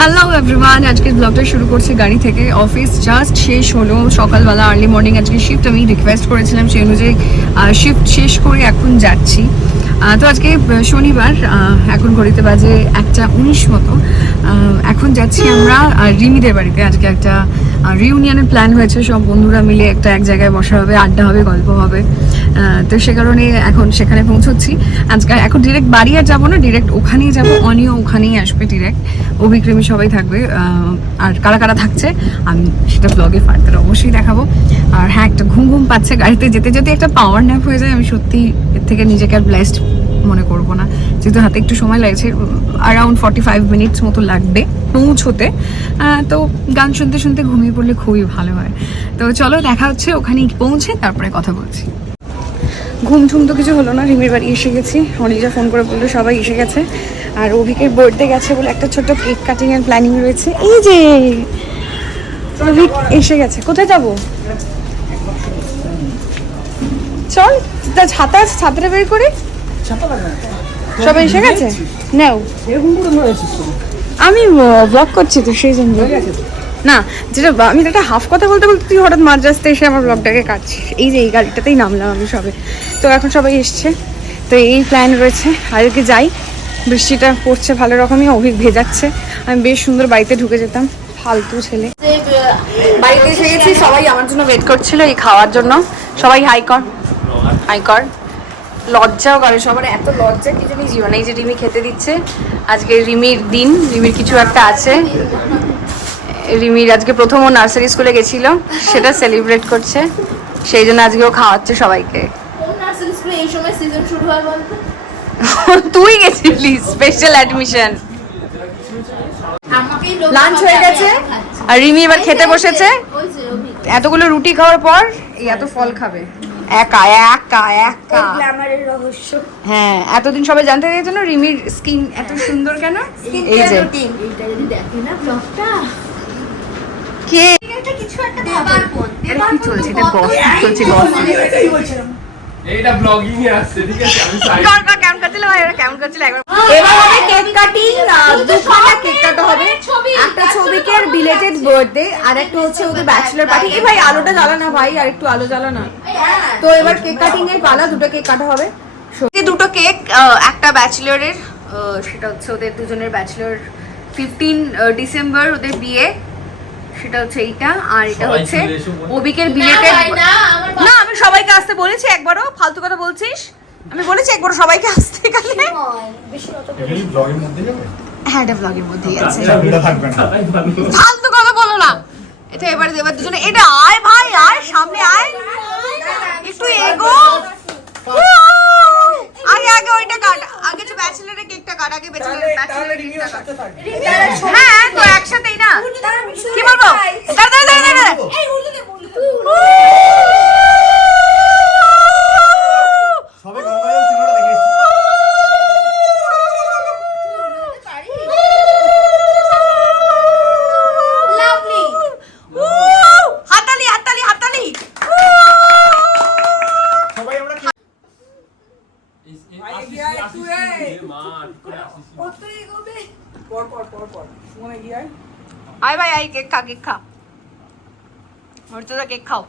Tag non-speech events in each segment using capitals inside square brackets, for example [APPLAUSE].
Hello everyone আজকে ব্লগটা শুরু করছি গাড়ি থেকে। অফিস জাস্ট শেষ হলো। সকালবেলা আর্লি মর্নিং আজকে শিফট আমি রিকোয়েস্ট করেছিলাম, সেই অনুযায়ী শিফট শেষ করে এখন যাচ্ছি। তো আজকে শনিবার এখন ঘড়িতে বাজে একটা উনিশ মতো। এখন যাচ্ছি আমরা রিমিদের বাড়িতে। আজকে একটা রিউনিয়নের প্ল্যান হয়েছে, সব বন্ধুরা মিলে একটা এক জায়গায় বসা হবে, আড্ডা হবে, গল্প হবে। তো সে কারণে এখন সেখানে পৌঁছচ্ছি। আজকে এখন ডিরেক্ট বাড়ি আর যাব না ডিরেক্ট ওখানেই যাব, অনিও ওখানেই আসবে ডিরেক্ট অভিক্রমী সবাই থাকবে আর কারা কারা থাকছে, আমি সেটা ব্লগে ফার্দার অবশ্যই দেখাবো। আর হ্যাঁ একটা ঘুম ঘুম পাচ্ছে, গাড়িতে যেতে যেতে একটা পাওয়ার ন্যাপ হয়ে যায়, আমি সত্যি এর থেকে নিজেকে আর ব্লেসড মনে করব না। যেহেতু হাতে একটু সময় লাগছে অ্যারাউন্ড ফর্টি ফাইভ মিনিটস মতো লাগবে পৌঁছোতে তো গান শুনতে শুনতে ঘুমিয়ে পড়লে খুবই ভালো হয়। তো চলো দেখা হচ্ছে ওখানে পৌঁছে তারপরে কথা বলছি। ঘুম ঝুম তো কিছু হলো না, রিমির বাড়ি এসে গেছি। অনিজা ফোন করে বলল, সবাই এসে গেছে। আর অভিকের বার্থডে গেছে বলে একটা ছোট্ট কেক কাটিং এর প্ল্যানিং রয়েছে। এই যে, অভিক এসে গেছে। কোথায় যাব? চল ছাতা ছাতাটা বের করে। সবাই এসে গেছে? নাও। আমি ব্লগ করছি তো, সেই জন্য। না, যেটা আমি তো একটা হাফ কথা বলতে বলতে তুই হঠাৎ মাদ্রাসতে এসে আমার ব্লগটাকে কাটছিস। এই যে, এই গাড়িটাতেই নামলাম আমি সবে। তো এখন সবাই এসছে। তো এই প্ল্যান রয়েছে। আজকে যাই। বৃষ্টিটা পড়ছে ভালো রকমই, অভিক ভেজাচ্ছে। আমি বেশ সুন্দর বাড়িতে ঢুকে যেতাম। ফালতু ছেলে। বাড়িতে এসে গেছি, সবাই আমার জন্য ওয়েট করছিল এই খাওয়ার জন্য। সবাই হাই কর। হাই কর। লজ্জাও করে সবার এত লজ্জা কি জানি জীবনে যে রিমি খেতে দিচ্ছে। আজকে রিমির দিন রিমির কিছু একটা আছে। রিমির আজকে প্রথম ও নার্সারি স্কুলে গেছিল সেটা সেলিব্রেট করছে। সেই জন্য আজকে ও খাওয়াচ্ছে সবাইকে। তুই গেছিলি স্পেশাল অ্যাডমিশন লাঞ্চ হয়ে গেছে। আর রিমি এবার খেতে বসেছে। এতগুলো রুটি খাওয়ার পর এই এত ফল খাবে। একা একা একা। গ্ল্যামারের রহস্য। হ্যাঁ এতদিন সবাই জানতে চেয়েছে না রিমির স্কিন এত সুন্দর কেন? এই যে। এইটা যদি দেখি না ব্লগটা কে? এটা কিছু একটা দেবার্পণ কি চলছে? এটা গসিপ চলছে গসিপ এইটা ব্লগিং এ আসছে ঠিক আছে? আমি সাইড কার কেমন করছিল ভাই? ওরা কেমন করছিল একবার এবার হবে কেক কাটিং দুখানা কেক কাটা হবে। একটা ছবিকের বিলেটেড বার্থডে আর একটা হচ্ছে ওদের ব্যাচেলার পার্টি এ ভাই আলোটা জ্বালা না ভাই আর একটু আলো জ্বালা না তো এবার কেক কাটিং এর পালা দুটো কেক কাটা হবে। এই দুটো কেক একটা ব্যাচেলরের সেটা হচ্ছে ওদের দুজনের ব্যাচেলর ফিফটিন ডিসেম্বর ওদের বিয়ে। সেটা হচ্ছে এইটা আর এটা হচ্ছে অবিকের না বিলেটেড না আমি সবাইকে আসতে বলেছি একবারও ফালতু কথা বলছিস। আমি বলেছি একবারও সবাইকে আসতে মধ্যে হ্যাঁ এটা ব্লগের মধ্যেই আছে। আচ্ছা তাই ভালো। ফালতু কথা বলো না। এটা এবার এবার দুজনে এটা আয় ভাই আয় সামনে আয়। একটু এগো। আগে আগে ওইটা কাট। আগে যে ব্যাচেলারের কেকটা কাট আগে ব্যাচেলারের ব্যাচেলারের কেকটা কাট। হ্যাঁ তো একসাথেই না? কি বলব? দাঁড়া দাঁড়া দাঁড়া দাঁড়া। সবে গঙ্গাজল সিনেমাটা দেখেছি লাভলি। উউ! পর পর পর। সবাই গিয়ে আয়। ভাই আয় কেক খা কেক খা। মর্যাদা কেক খাও।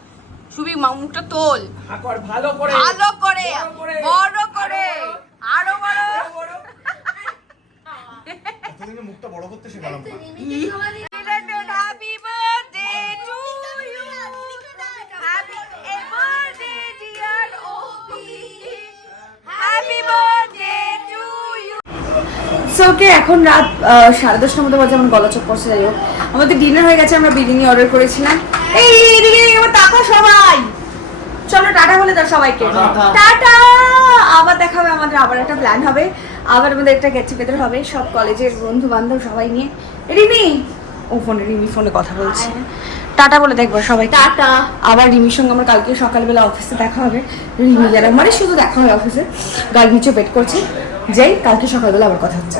সুবি মুখটা তোল। ভালো করে। ভালো করে। বড় করে, বড় করে। আরও বড়। এতদিনে মুখটা বড় করতে শেখালাম। ওকে এখন রাত সাড়ে দশটার মতো বাজে আমার গলা চোখ পড়ছে যাই হোক আমাদের ডিনার হয়ে গেছে আমরা বিরিয়ানি অর্ডার করেছিলাম। এই এদিকে এবার তাকা সবাই। চলো টাটা বলে দাও সবাইকে। টাটা। আবার দেখা হবে আমাদের আবার একটা প্ল্যান হবে। আবার আমাদের একটা গেট টুগেদার হবে সব কলেজের বন্ধু বান্ধব সবাই নিয়ে। রিমি! ও ফোনে রিমি ফোনে কথা বলছে। টাটা বলে দেখব সবাই টাটা। আবার রিমির সঙ্গে আমার কালকে সকালবেলা অফিসে দেখা হবে। রিমি যারা মানে শুধু দেখা হবে অফিসে গাড়ি নিচে ওয়েট করছি। যাই কালকে সকালবেলা আবার কথা হচ্ছে।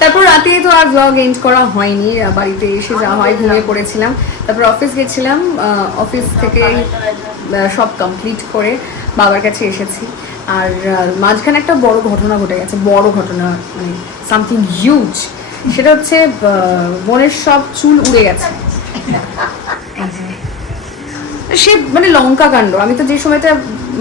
তারপর রাতে তো আর ব্লগ এন্ড করা হয়নি বাড়িতে এসে যাওয়া হয় ঘুমিয়ে পড়েছিলাম। তারপর অফিস গেছিলাম অফিস থেকে সব কমপ্লিট করে বাবার কাছে এসেছি। আর মাঝখানে একটা বড় ঘটনা ঘটে গেছে বড় ঘটনা মানে সামথিং হিউজ সেটা হচ্ছে বোনের সব চুল উড়ে গেছে। সে মানে লঙ্কা কাণ্ড। আমি তো যে সময়টা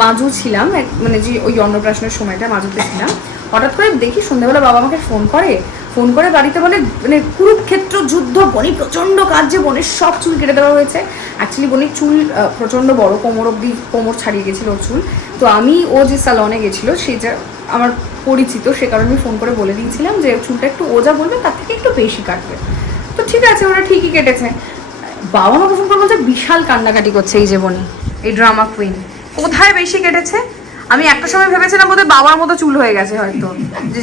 মাজু ছিলাম মানে যে ওই অন্নপ্রাশনের সময়টা মাজুতে ছিলাম হঠাৎ করে দেখি সন্ধ্যাবেলা বাবা আমাকে ফোন করে ফোন করে বাড়িতে বলে মানে কুরুক্ষেত্র, যুদ্ধ বনি প্রচণ্ড যে বোনের সব চুল কেটে দেওয়া হয়েছে। অ্যাকচুয়ালি বোনের চুল প্রচণ্ড বড়, কোমর অব্দি কোমর ছাড়িয়ে গেছিল ওর চুল। তো আমি ও যে সালনে গেছিল, সে যা আমার পরিচিত, সে কারণে আমি ফোন করে বলে দিয়েছিলাম যে, চুলটা একটু ওজা বলবে, তার থেকে একটু বেশি কাটবে। তো ঠিক আছে, ওরা ঠিকই কেটেছে। বাবা আমাকে ফোন করে বলছে, বিশাল কান্নাকাটি করছে এই যে বনি এই ড্রামা কুইন কোথায় বেশি কেটেছে? আমি একটা সময় ভেবেছিলাম বোধহয় বাবার মতো চুল হয়ে গেছে হয়তো,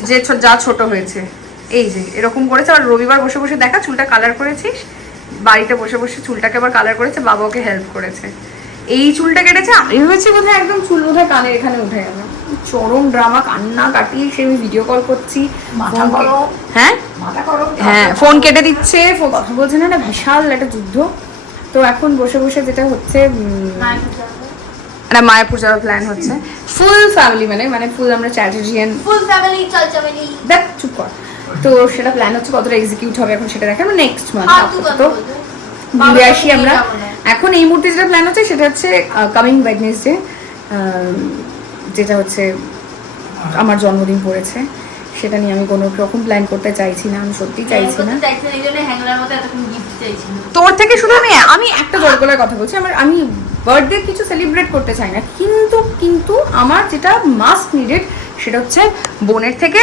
যে- যা ছোট হয়েছে। এই যে এরকম করেছে। আর রবিবার বসে বসে দেখা চুলটা কালার করেছিস? বাড়িতে বসে বসে চুলটাকে আবার কালার করেছে বাবা ওকে হেল্প করেছে। এই চুলটা কেটেছে? আমি ভেবেছি বোধহয় একদম চুল বোধহয় কানের এখানে উঠে যাবে চরম ড্রামা কান্না কাটিয়ে সে আমি ভিডিও কল করছি। হ্যাঁ? হ্যাঁ ফোন কেটে দিচ্ছে কথা বলছে না একটা বিশাল একটা যুদ্ধ। তো এখন বসে বসে যেটা হচ্ছে একটা মায়াপুর যাওয়ার প্ল্যান হচ্ছে। [LAUGHS] ফুল ফ্যামিলি মানে মানে ফুল আমরা চ্যাটার্জিয়ান ফুল ফ্যামিলি চল। দেখ চুপ কর। তো সেটা প্ল্যান হচ্ছে কতটা এক্সিকিউট হবে এখন সেটা দেখে নেক্সট মান্থ ফালতু কথা তো বলবে। ঘুরে আসি আমরা। এখন এই মুহূর্তে যেটা প্ল্যান হচ্ছে সেটা হচ্ছে কামিং ওয়েডনেসডে যেটা হচ্ছে আমার জন্মদিন পড়েছে। সেটা নিয়ে আমি কোনো রকম প্ল্যান করতে চাইছি না আমি সত্যি চাইছি না। করতে চাইছি না। তোর থেকে শুধু আমি আমি একটা গলায় কথা বলছি আমার আমি বার্থডে কিছু সেলিব্রেট করতে চাই না কিন্তু কিন্তু আমার যেটা মাস্ট নিডেড সেটা হচ্ছে বোনের থেকে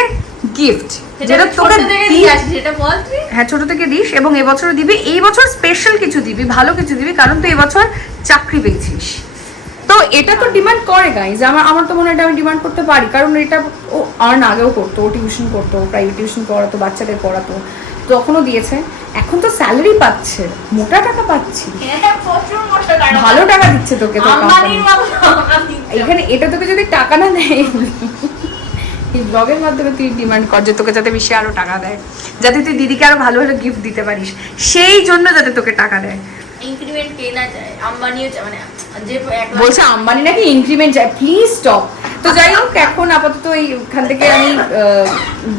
গিফট যেটা তোকে। হ্যাঁ ছোট থেকে দিস এবং এবছর দিবি। এই বছর স্পেশাল কিছু দিবি ভালো কিছু দিবি কারণ তুই এবছর চাকরি পেয়েছিস। তো এটা তো ডিমান্ড করে গাইজ আমার আমার তো মনে হয় আমি ডিমান্ড করতে পারি কারণ এটা ও আর্ন আগেও করতো টিউশন করতো প্রাইভেট টিউশন পড়াতো বাচ্চাদের পড়াতো তখনও দিয়েছে। এখন তো স্যালারি পাচ্ছে মোটা টাকা পাচ্ছি। হ্যাঁ। ভালো টাকা দিচ্ছে তোকে। এখানে এটা তোকে যদি টাকা না দেয় এই ব্লগের মাধ্যমে তুই ডিমান্ড কর যে তোকে যাতে বেশি আরও টাকা দেয়। যাতে তুই দিদিকে আরও ভালো ভালো গিফট দিতে পারিস। সেই জন্য যাতে তোকে টাকা দেয়। Increment কে না চায়? আম্বানিও মানে যে বলছে আম্বানি নাকি ইনক্রিমেন্ট চাই প্লিজ স্টপ তো যাই হোক এখন আপাতত এইখান থেকে আমি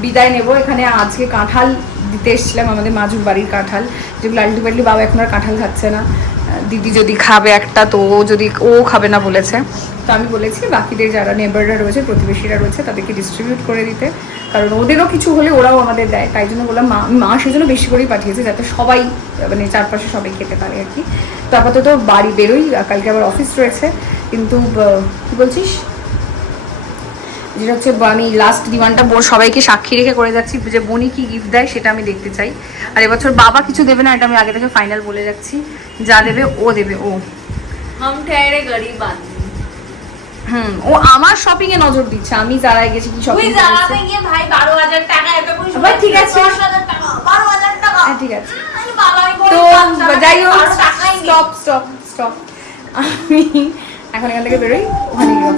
বিদায় নেব। এখানে আজকে কাঁঠাল দিতে এসেছিলাম আমাদের মাজুর বাড়ির কাঁঠাল যেগুলো আলটিমেটলি বাবা এখন আর কাঁঠাল খাচ্ছে না। দিদি যদি খাবে একটা তো ও যদি ও খাবে না বলেছে। তো আমি বলেছি, বাকিদের যারা নেবাররা রয়েছে, প্রতিবেশীরা রয়েছে, তাদেরকে ডিস্ট্রিবিউট করে দিতে। কারণ ওদেরও কিছু হলে ওরাও আমাদের দেয়। তাই জন্য বললাম, মা মা সেজন্য বেশি করেই পাঠিয়েছে, যাতে সবাই মানে চারপাশে সবাই খেতে পারে আর কি। তো আপাতত বাড়ি বেরোই কালকে আবার অফিস রয়েছে। কিন্তু কী বলছিস? যেটা হচ্ছে আমি লাস্ট ডিমান্ডটা বোর সবাইকে সাক্ষী রেখে করে যাচ্ছি, যে বোনই কি গিফট দেয় সেটা আমি দেখতে চাই। আর এবছর বাবা কিছু দেবে না, এটা আমি আগে থেকে ফাইনাল বলে যাচ্ছি যা দেবে ও দেবে ও। হাম হুম ও আমার শপিং এ নজর দিচ্ছে আমি যারাই গেছি কি তুই জারাতে গিয়ে ভাই বারো হাজার টাকা এত করে ভাই ঠিক আছে। দশ হাজার টাকা বারো হাজার টাকা হ্যাঁ, ঠিক আছে তো যাই হোক। স্টপ স্টপ স্টপ আমি এখন এখান থেকে বেরোই ওখানে গিয়ে।